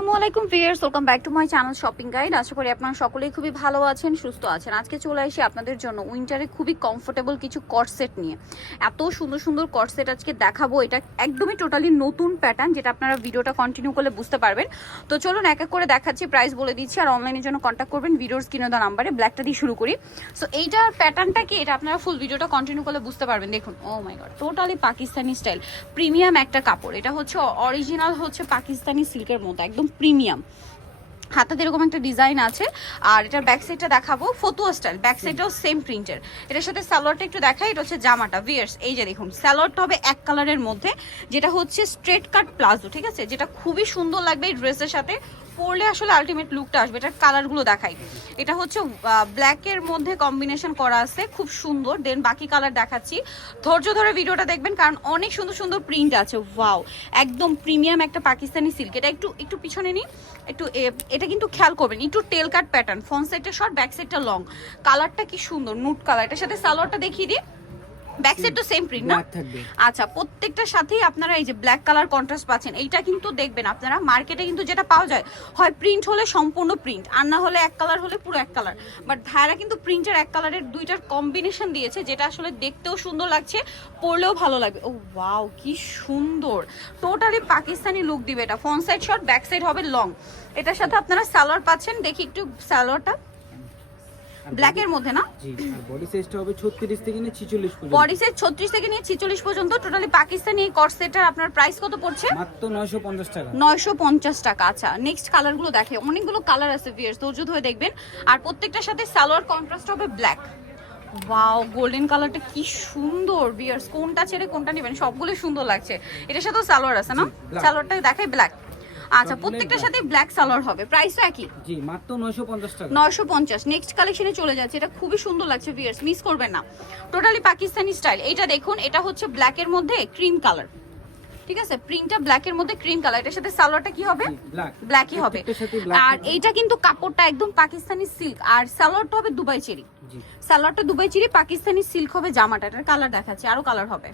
আসসালামাইকুম viewers, welcome back to my channel shopping guide. আশা করি আপনারা সকলেই খুবই ভালো আছেন, সুস্থ আছেন। আজকে চলে আসি আপনাদের জন্য উইন্টারে খুবই কমফোর্টেবল কিছু কটসেট নিয়ে। এত সুন্দর সুন্দর কটসেট আজকে দেখাবো। এটা একদমই টোটালি নতুন প্যাটার্ন, যেটা আপনারা ভিডিওটা কন্টিনিউ করলে বুঝতে পারবেন। তো চলুন এক এক করে দেখাচ্ছি, প্রাইস বলে দিচ্ছি, আর অনলাইনের জন্য কন্ট্যাক্ট করবেন ভিডিওর স্ক্রিনে দেওয়া নাম্বারে। ব্ল্যাকটা দিয়ে শুরু করি। সো এইটার প্যাটার্নটা কি, এটা আপনারা ফুল ভিডিওটা কন্টিনিউ করলে বুঝতে পারবেন। দেখুন, oh my god, totally Pakistani style, premium একটা কাপড়। এটা হচ্ছে অরিজিনাল হচ্ছে পাকিস্তানি সিল্কের মতো, একদম প্রিমিয়াম। হাতাতে এরকম একটা ডিজাইন আছে। আর এটার ব্যাক সাইডটা দেখাবো, ফতুয়া স্টাইল। ব্যাক সাইডটাও সেম প্রিন্টের। এটার সাথে সালোয়ারটা একটু দেখাই। এটা হচ্ছে জামাটা ভিয়ার্স, এই যে দেখুন, সালোয়ারটা হবে এক কালারের মধ্যে, যেটা হচ্ছে স্ট্রেট কাট প্লাজো, ঠিক আছে, যেটা খুবই সুন্দর লাগবে এই ড্রেসের সাথে পরলে। আসলে আলটিমেট লুকটা আসবে। এটার কালারগুলো দেখাই। এটা হচ্ছে ব্ল্যাকের মধ্যে কম্বিনেশন করা আছে, খুব সুন্দর। দেন বাকি কালার দেখাচ্ছি, ধৈর্য ধরে ভিডিওটা দেখবেন, কারণ অনেক সুন্দর সুন্দর প্রিন্ট আছে। ওয়াও, একদম প্রিমিয়াম একটা পাকিস্তানি সিল্ক। এটা একটু একটু পিছনে নিই, একটু এটা কিন্তু খেয়াল করবেন, একটু টেল কাট প্যাটার্ন, ফ্রন্ট সাইডটা শর্ট, ব্যাক সাইডটা লং। কালারটা কি সুন্দর, নুট কালার। এটার সাথে সালোয়ারটা দেখিয়ে দিই। ব্যাক সাইড তো সেম প্রিন্ট না? আচ্ছা, প্রত্যেকটার সাথেই আপনারা এই যে ব্ল্যাক কালার কন্ট্রাস্ট পাচ্ছেন। এইটা কিন্তু দেখবেন আপনারা মার্কেটে কিন্তু যেটা পাওয়া যায়, হয় প্রিন্ট হলে সম্পূর্ণ প্রিন্ট, আর না হলে এক কালার হলে পুরো এক কালার। বাট ভাইরা কিন্তু প্রিন্টের এক কালারের দুইটার কম্বিনেশন দিয়েছে, যেটা আসলে দেখতেও সুন্দর লাগছে, পরলেও ভালো লাগবে। ও ওয়াও, কি সুন্দর, টোটালি পাকিস্তানি লুক দিবে এটা। Front side short, back side হবে লং। এটার সাথে আপনারা সালোয়ার পাচ্ছেন, দেখি একটু সালোয়ারটা ব্ল্যাকের মধ্যে না? জি, আর বডি সাইজটা হবে 36 থেকে নিয়ে 46 পর্যন্ত। বডি সাইজ 36 থেকে নিয়ে 46 পর্যন্ত। টোটালি পাকিস্তানি এই কট সেটটার আপনার প্রাইস কত পড়ছে? মাত্র 950 টাকা। 950 টাকা। আচ্ছা, নেক্সট কালারগুলো দেখে, অনেকগুলো কালার আছে ভিউয়ার্স, ধৈর্য ধরে দেখবেন। আর প্রত্যেকটার সাথে সালোয়ার কন্ট্রাস্ট হবে ব্ল্যাক। ওয়াও, গোল্ডেন কালারটা কি সুন্দর ভিউয়ার্স, কোনটা ছেড়ে কোনটা নেবেন, সবগুলো সুন্দর লাগছে। এটার সাথেও সালোয়ার আছে না? সালোয়ারটা দেখাই ব্ল্যাক। আচ্ছা, প্রত্যেকটার সাথে ব্ল্যাক সালোয়ার হবে। প্রাইসটা একই? জি, মাত্র 950 টাকা। 950। নেক্সট কালেকশনে চলে যাচ্ছে। এটা খুবই সুন্দর লাগছে ভিউয়ার্স, মিস করবেন না। Totally Pakistani style. এইটা দেখুন, এটা হচ্ছে ব্ল্যাকের মধ্যে ক্রিম কালার, ঠিক আছে, প্রিন্টটা ব্ল্যাকের মধ্যে ক্রিম কালার। এটার সাথে সালোয়ারটা কি হবে? ব্ল্যাকই হবে। আর এইটা কিন্তু কাপড়টা একদম পাকিস্তানি সিল্ক, আর সালোয়ারটা হবে দুবাই চেরি। সালোয়ারটা দুবাই চেরি, পাকিস্তানি সিল্ক হবে জামাটা। এটার কালার দেখাচ্ছি, আরো কালার হবে।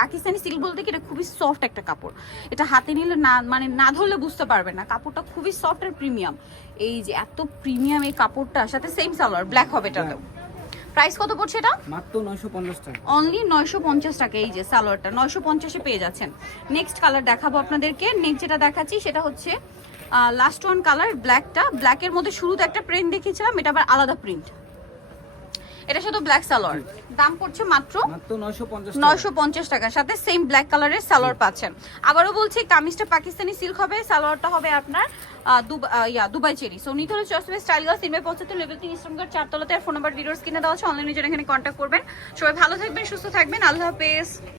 পাকিস্তানি সিল্ক বলতে কি, এটা খুবই সফট একটা কাপড়। এটা হাতে নিলে না, মানে না ধরলে বুঝতে পারবেন না, কাপড়টা খুবই সফট আর প্রিমিয়াম। এই যে এত প্রিমিয়াম এই কাপড়টা, সাথে সেম সালোয়ার ব্ল্যাক হবে এটাতেও। প্রাইস কত পড়ছে এটা? মাত্র 950 টাকা। অনলি 950 টাকা। এই যে সালোয়ারটা 950-এ পেয়ে যাচ্ছেন। নেক্সট কালার দেখাবো আপনাদেরকে। নেক্সট যেটা দেখাচ্ছি সেটা হচ্ছে লাস্ট ওয়ান কালার, ব্ল্যাকটা। ব্ল্যাকের মধ্যে শুরুতে একটা প্রিন্ট দেখিয়েছিলাম, এটা আবার আলাদা প্রিন্ট। এটা শুধু ব্ল্যাক সালোয়ার, দাম পড়ছে মাত্র 950 টাকা। সাথে সেম ব্ল্যাক কালারের সালোয়ার পাচ্ছেন। আবারও বলছি, কামিজটা পাকিস্তানি সিল্ক হবে, সালোয়ারটা হবে আপনার দুবাই চেরি। সো নিতে হলে চশমে স্টাইল গার্লস, সিমে পৌঁছাতে লেভেল 3 ইস্টার্ন গার্ড 4 তলাতে। আর ফোন নাম্বার ভিডিওর স্ক্রিনে দেওয়া আছে। অনলাইনে জন্য এখানে কন্ট্যাক্ট করবেন। সবাই ভালো থাকবেন, সুস্থ থাকবেন, আল্লাহ হাফেজ।